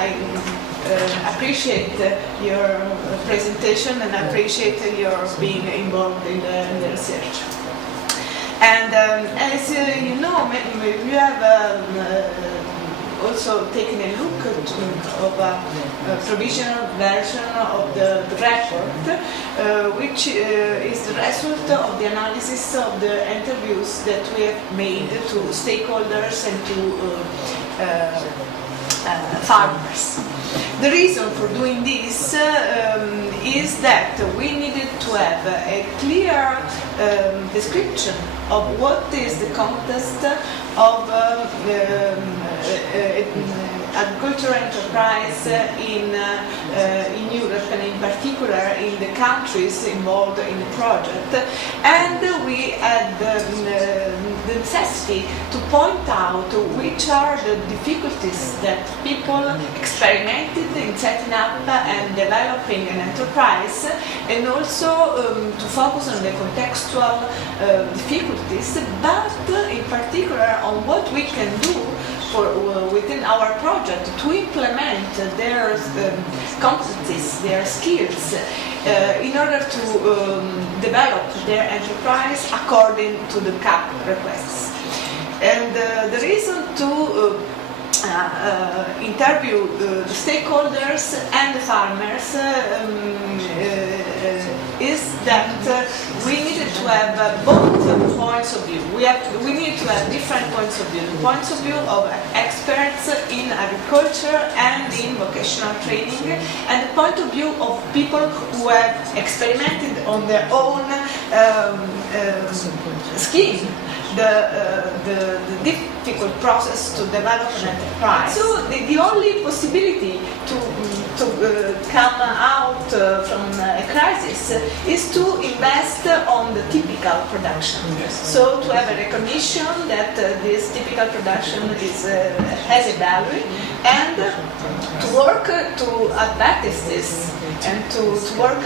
I appreciate your presentation and appreciate your being involved in the research. And as you know, you have also taken a look of a provisional version of the report, which is the result of the analysis of the interviews that we have made to stakeholders and to farmers. The reason for doing this is that we needed to have a clear description of what is the context of agricultural enterprise in Europe, and in particular in the countries involved in the project. And we had the necessity to point out which are the difficulties that people experimented in setting up and developing an enterprise, and also to focus on the contextual difficulties, but in particular on what we can do within our project to implement their competencies, their skills, in order to develop their enterprise according to the CAP requests. And the reason to interview the stakeholders and the farmers is that we needed to have both points of view. We need to have different points of view. The points of view of experts in agriculture and in vocational training, and the point of view of people who have experimented on their own scheme the difficult process to develop an enterprise. So the only possibility to come out from a crisis is to invest on the typical production. So to have a recognition that this typical production has a value, and to work to advance this, and to work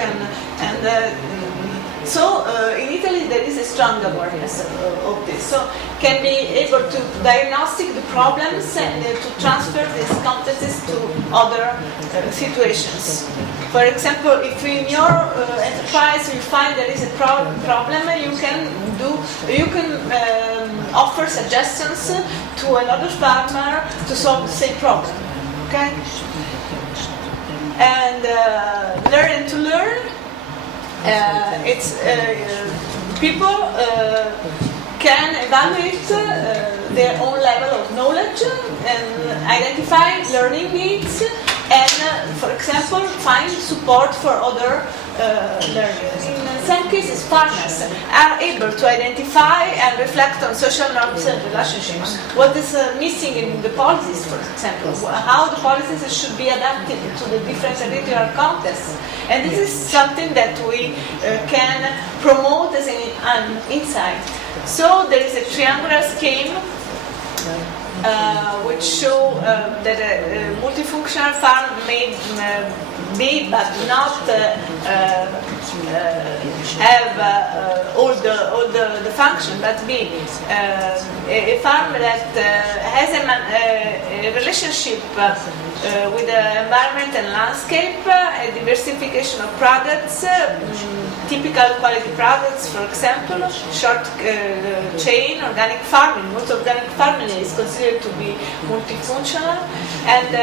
so in Italy there is a strong awareness of this. So can be able to diagnostic the problems and to transfer these competencies to other situations. For example, if in your enterprise you find there is a problem, you can offer suggestions to another farmer to solve the same problem. Okay? And learn to learn. People can evaluate their own level of knowledge and identify learning needs, and, for example, find support for other learners. In some cases, farmers are able to identify and reflect on social norms and relationships. What is missing in the policies, for example, how the policies should be adapted to the different regional contexts. And this is something that we can promote as an insight. So there is a triangular scheme which show that a multifunctional farm may be but not have all the function, but be a farm that has a relationship with the environment and landscape, a diversification of products, typical quality products, for example, short chain organic farming. Most organic farming is considered to be multifunctional, and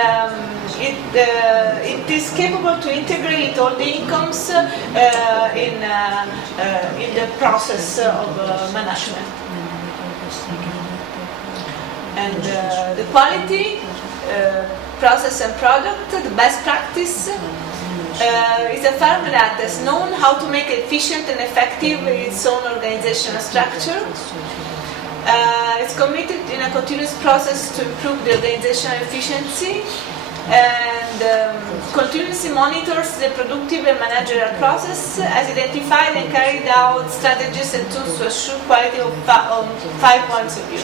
it is capable to integrate all the incomes in the process of management. And the quality, process and product, the best practice is a farm that has known how to make efficient and effective its own organizational structure. It's committed in a continuous process to improve the organizational efficiency, and continuously monitors the productive and managerial process, has identified and carried out strategies and tools to assure quality on 5 points of view: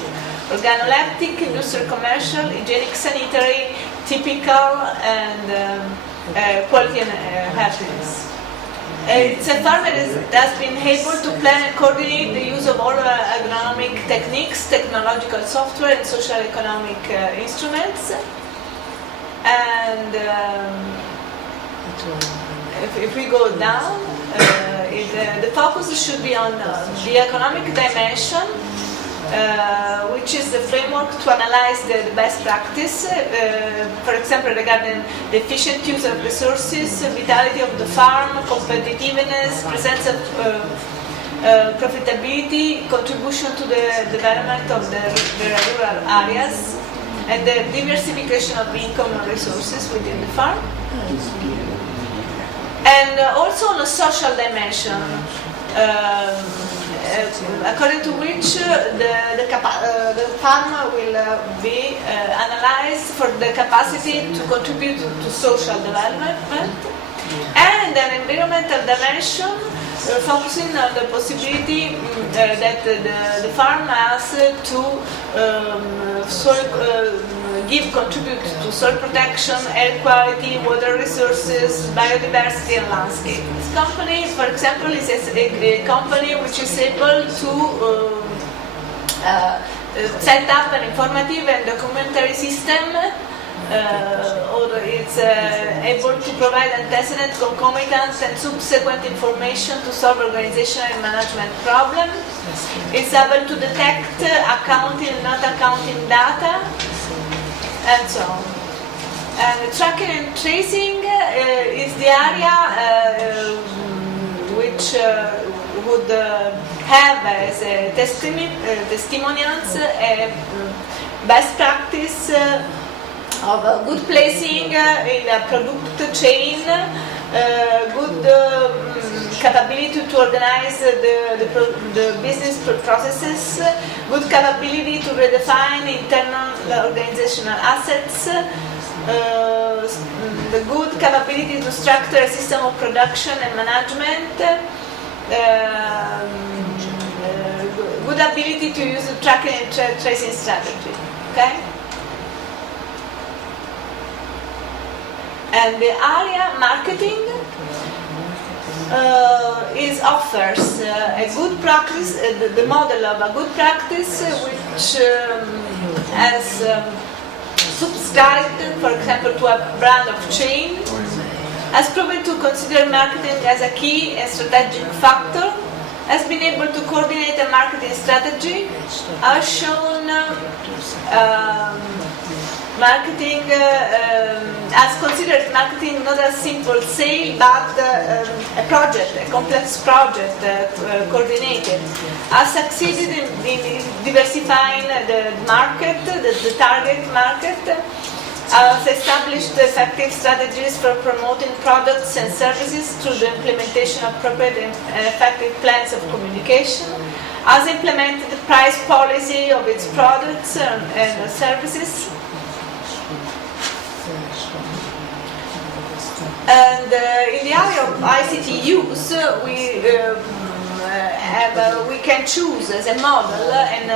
organoleptic, industrial, commercial, hygienic, sanitary, typical, and quality and healthiness. It's a farm that has been able to plan and coordinate the use of all agronomic techniques, technological software, and social economic instruments. And if we go down, the focus should be on the economic dimension, which is the framework to analyze the best practice, for example, regarding the efficient use of resources, vitality of the farm, competitiveness, presence of profitability, contribution to the development of the rural areas, and the diversification of income and resources within the farm. And also on a social dimension, according to which the farm will be analyzed for the capacity to contribute to social development, and an environmental dimension focusing on the possibility that the farm has to contribute to soil protection, air quality, water resources, biodiversity, and landscape. This company, for example, is a company which is able to set up an informative and documentary system, or it's able to provide antecedent, concomitant, and subsequent information to solve organizational and management problems. It's able to detect accounting and not accounting data, and so on. And tracking and tracing is the area which would have as testimonials best practice of good placing in a product chain, good capability to organize the business processes, good capability to redefine internal organizational assets, the good capability to structure a system of production and management, good ability to use the tracking and tracing strategy. Okay? And the area marketing offers a good practice, the model of a good practice, which has subscribed, for example, to a brand of chain, has proven to consider marketing as a key and strategic factor, has been able to coordinate a marketing strategy, has shown marketing has considered marketing not a simple sale but a project, a complex project coordinated, has succeeded in diversifying the market, the target market, has established effective strategies for promoting products and services through the implementation of appropriate and effective plans of communication, has implemented the price policy of its products and services, and in the area of ICT use, we can choose as a model an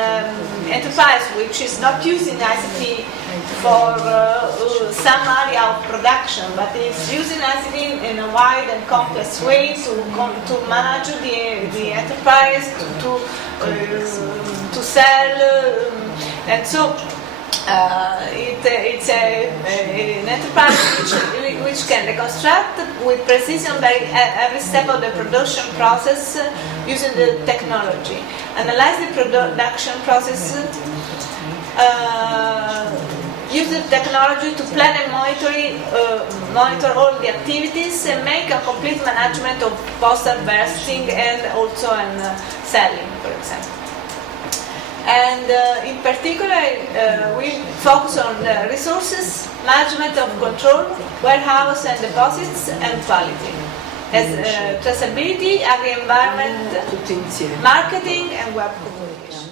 enterprise which is not using ICT for some area of production, but is using ICT in a wide and complex way to manage the enterprise, to sell, and so it's an enterprise which can reconstruct with precision every step of the production process using the technology, analyze the production process, use the technology to plan and monitor all the activities, and make a complete management of post-harvesting and also in selling, for example. And in particular, we focus on resources, management of control, warehouse and deposits, and quality, as traceability, agri-environment, marketing, and web communication.